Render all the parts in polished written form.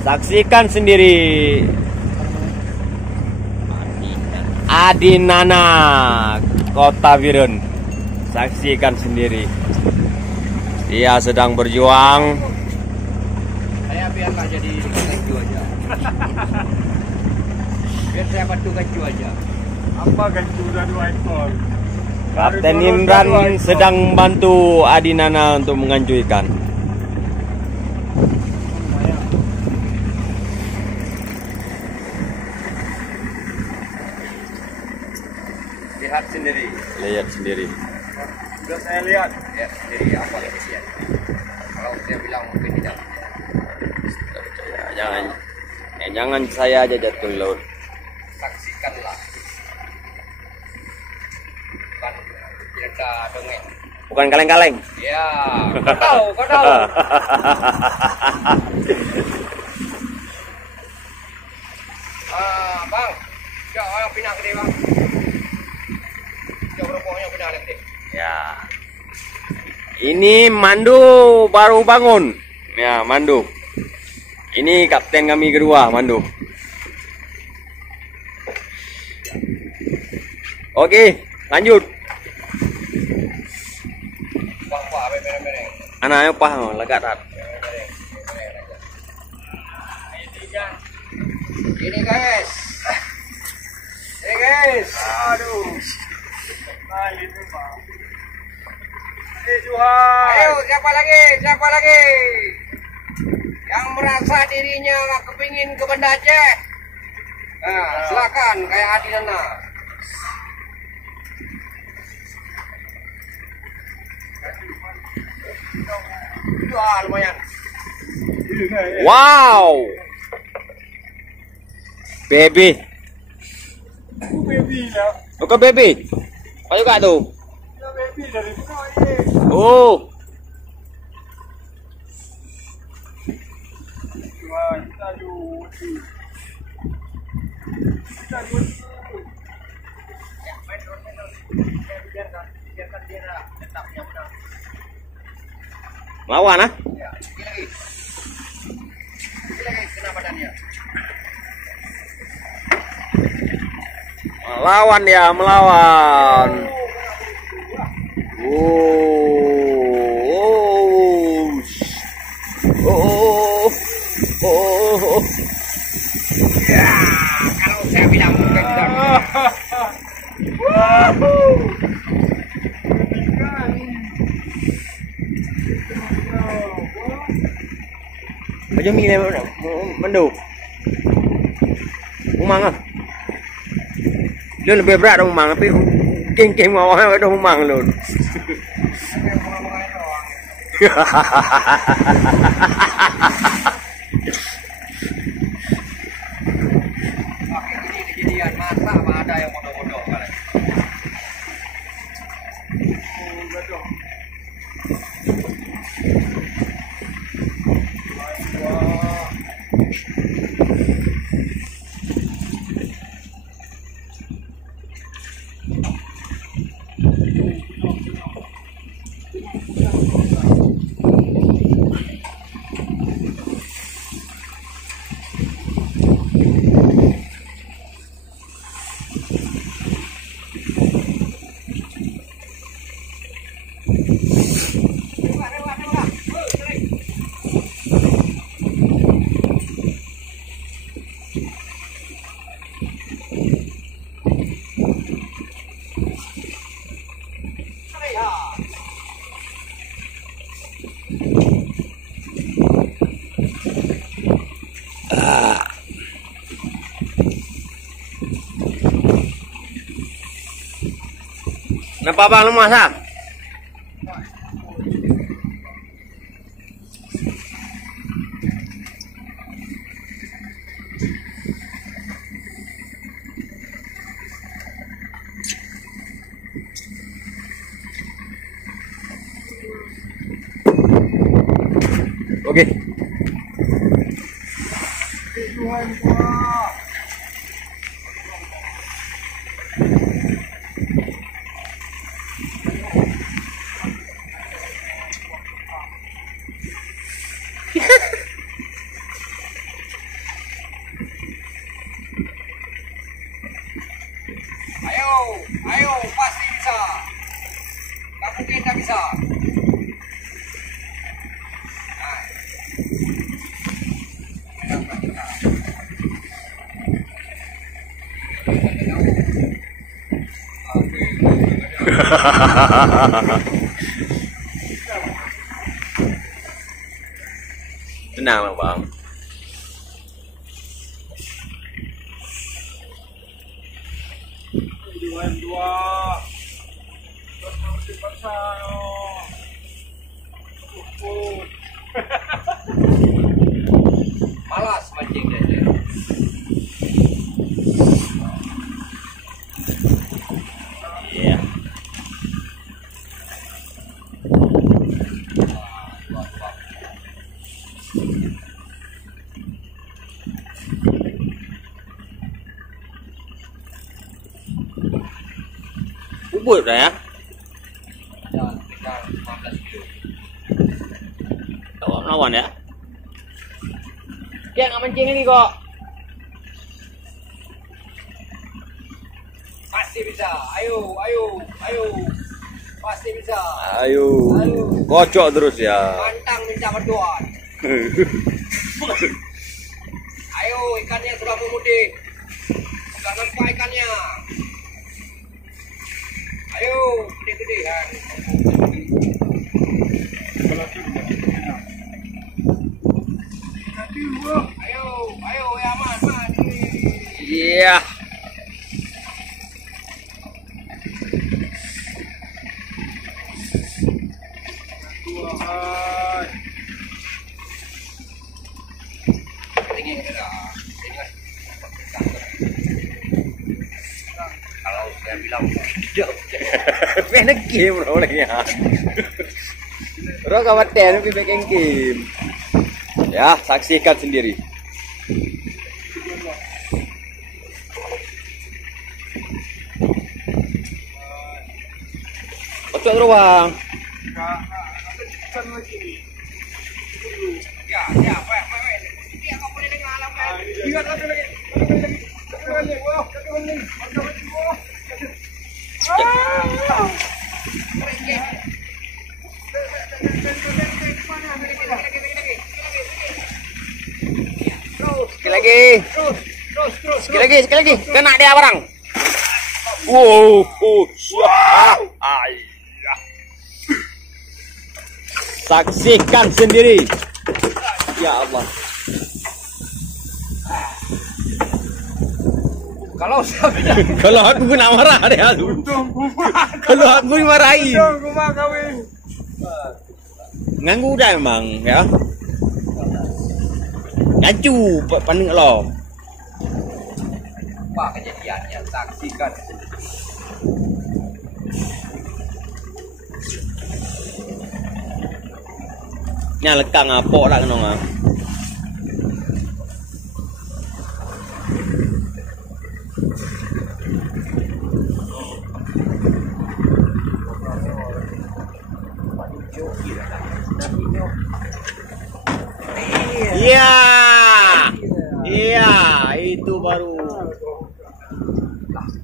Saksikan sendiri. Adinana, Kota Birun. Saksikan sendiri. Dia sedang berjuang. Saya biar nggak jadi gancu aja. Biar saya bantu gancu aja. Apa gancu udah 2 ekor? Kapten Imran sedang membantu Adinana untuk mengancu ikan. Lihat sendiri. Lihat sendiri. Sudah saya lihat. Ya sendiri apa yang lihat. Kalau saya bilang mungkin tidak. Jangan saya aja jatuh laut. Saksikanlah. Bukan cerita dongeng. Bukan kaleng-kaleng. Ya, kau tahu. Bang, coba orang pindah ke dia bang. Coba rokoknya pindah lagi. Ya. Ini Mandu baru bangun. Ya, Mandu. Ini kapten kami kedua, Mandu. Oke, lanjut. Wah, mereng-mereng. Anaknya paham, legat tak? Ini guys. Ini guys. Aduh. Nah ini bang. Juhan. Ayo, siapa lagi? Siapa lagi? Yang merasa dirinya nggak kepingin ke Banda Aceh. Nah, silakan kayak Adinana. Wah, lumayan. Wow. Baby. Baby lah. Bukan baby. Apa juga tuh? Baby dari mana ini? Oh. Juhan, kita dulu. Kita dulu. Biarkan dia tetap yang menang. Lawan ah? Ya, ini lagi. Ini lagi kena badannya. Melawan ya, melawan. Oh. Ya, kalau saya bilang mungkin tidak. Macam ni Mandu. Umang ah. Dia lebih berat dah umang tapi king bawah dah umang lu. Ini kejadian masa ada yang bodoh-bodoh kali. Nampak bang lemas ah? Oke. Tenang bang. Dua. Terus masih pasang. Malas mancing dia. Iya. Ubud dah ya. Dan sekitar 15 kilo. Awak melawan ya. Dia nggak mancing ini kok. Pasti bisa. Ayo. Pasti bisa. Ayo. Kocok terus ya. Pantang minta bantuan. Ayo, ikannya sudah memudih. Sudah nampak ikannya. Ayo, gede-gedean. Ayo, ya man. Iya. Kalau saya bilang tidak. Pena game rolingnya. Bro kawaten tapi bikin game. Ya, saksikan sendiri. Betul ruang. Ya, dia kau boleh dengar alam kan? Lihat lagi. Sekali lagi. Kena dia barang. Wow. Saksikan sendiri. Ya Allah. Kalau saya bilang, Kalau aku pun nak marah dia tu. Kalau aku dimarahin. Rumah kawin. Nganggu dah memang ya. Ngaju pandang lo. apa kejadiannya, saksikan. Nya lekang apa lah kena ngah. Iya. Iya, itu baru.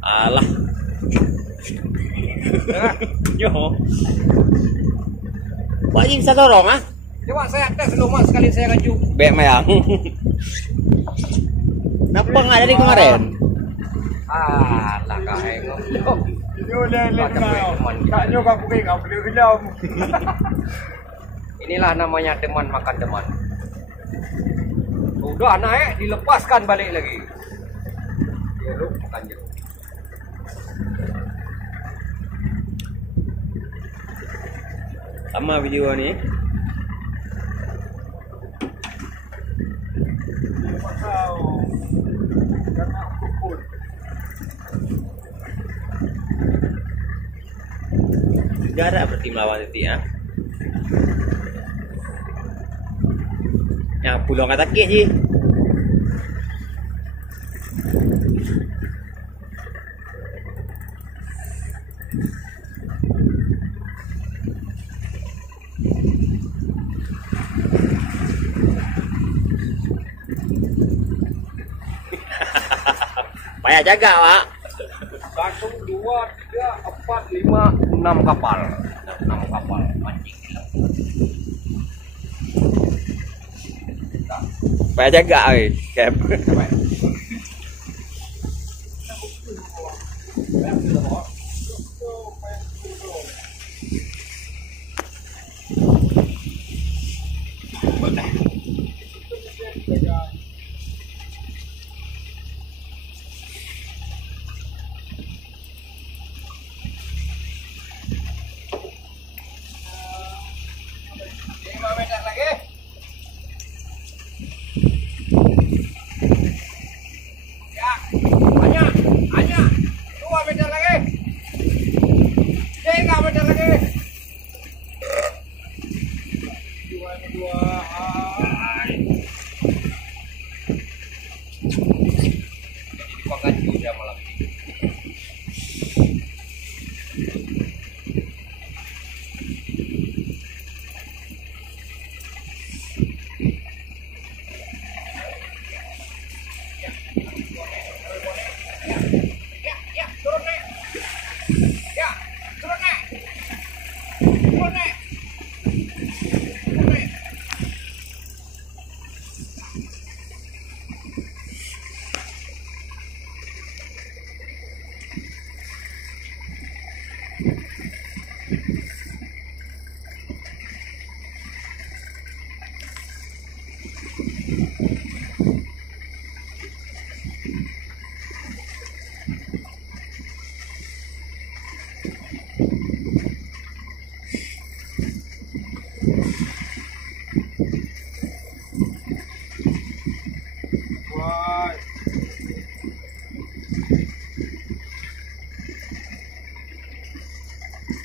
Alah. Yo. Wajib bisa dorong ah. Coba saya tes dulu mas, sekali saya ngaju. Bek mayang. Kenapa nggak dari kemarin? Lah kae ngomong. Yo lele kau. Tak nyoba aku kau beli kejam. Inilah namanya teman makan teman. Udah naik, dilepaskan balik lagi. Jeruk makan jeruk. Sama video ni. Kau. Karena aku pun. Negara berarti melawan itu ya. Yang pulau kata kek je. Payah jaga, Pak. 1, 2, 3, 4, 5, 6 kapal. 6 kapal mancing di laut. Payah jaga, weh. Cap. Meter lagi. Ya, hanya 2 meter lagi. 3 meter lagi. 2. Jadi dipakai juga malam ini.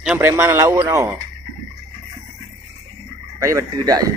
Yang preman laut no. Kayak bertedak je.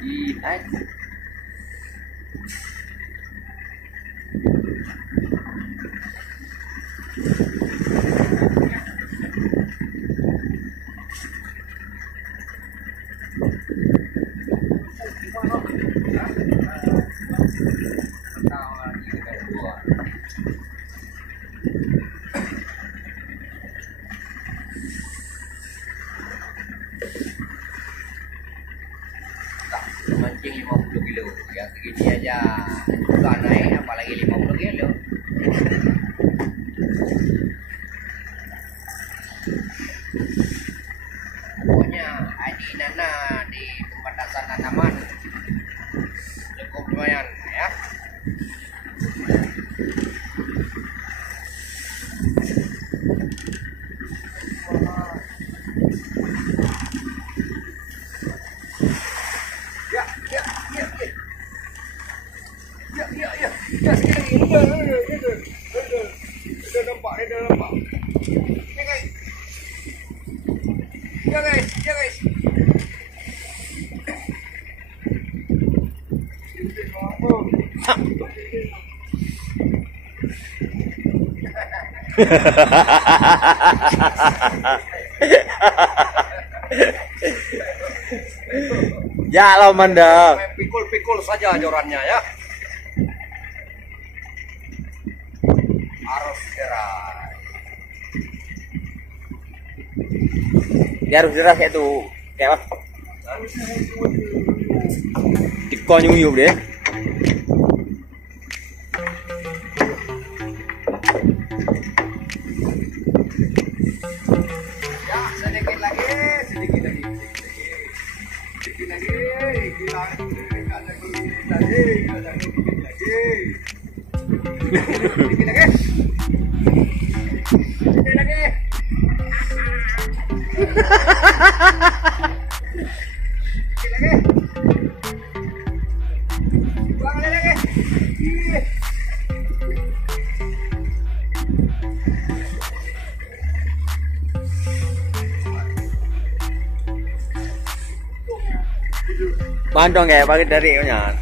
Lihat. Mancing 50 kilo, yang segini aja bukan naik, apalagi 50 kilo. Pokoknya ID Nana di pembatasan tanaman cukup lumayan ya. Ya lo mandang. Pikul-pikul saja jorannya ya. Harus deras. Dia harus deras kayak tuh. Kayak apa? Dikonyum deh. Ya, sedikit lagi. Sedikit lagi. Bandong kayak pakai dari punya.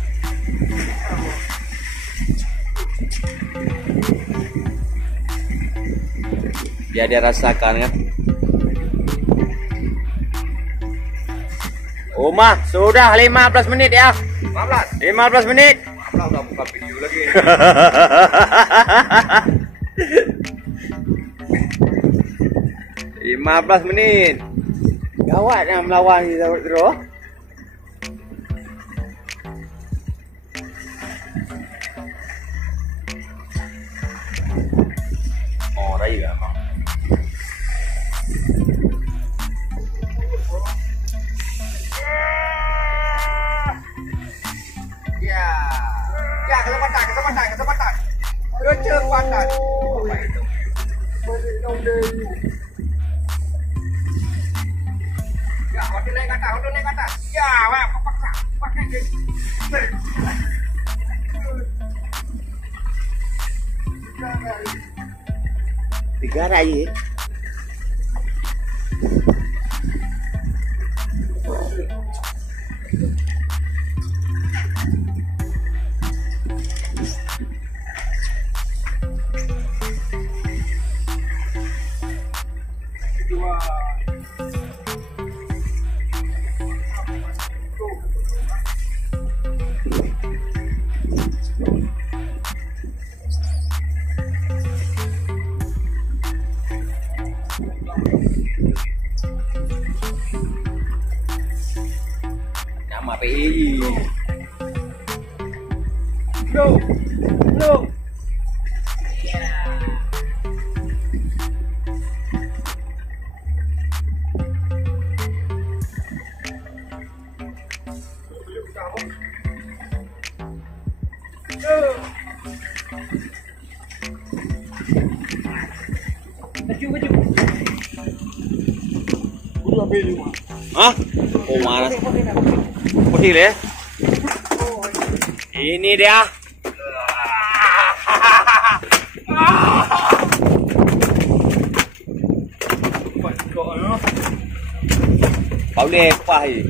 Biar dia rasakan kan. Umah, sudah 15 menit ya. 15 menit. Maaf lah, udah buka video lagi. 15 menit. Gawat yang melawan kita bro. Oh, rai lah bang. Ya. Ya, kesempatan. Kecepatan. Ya, waktu naik atas. Ya, wah, pakai gitu. Tiga rai. Nama PI. No. Hah? Oh mana? Putih ya? Ini dia. Bau lepah ini.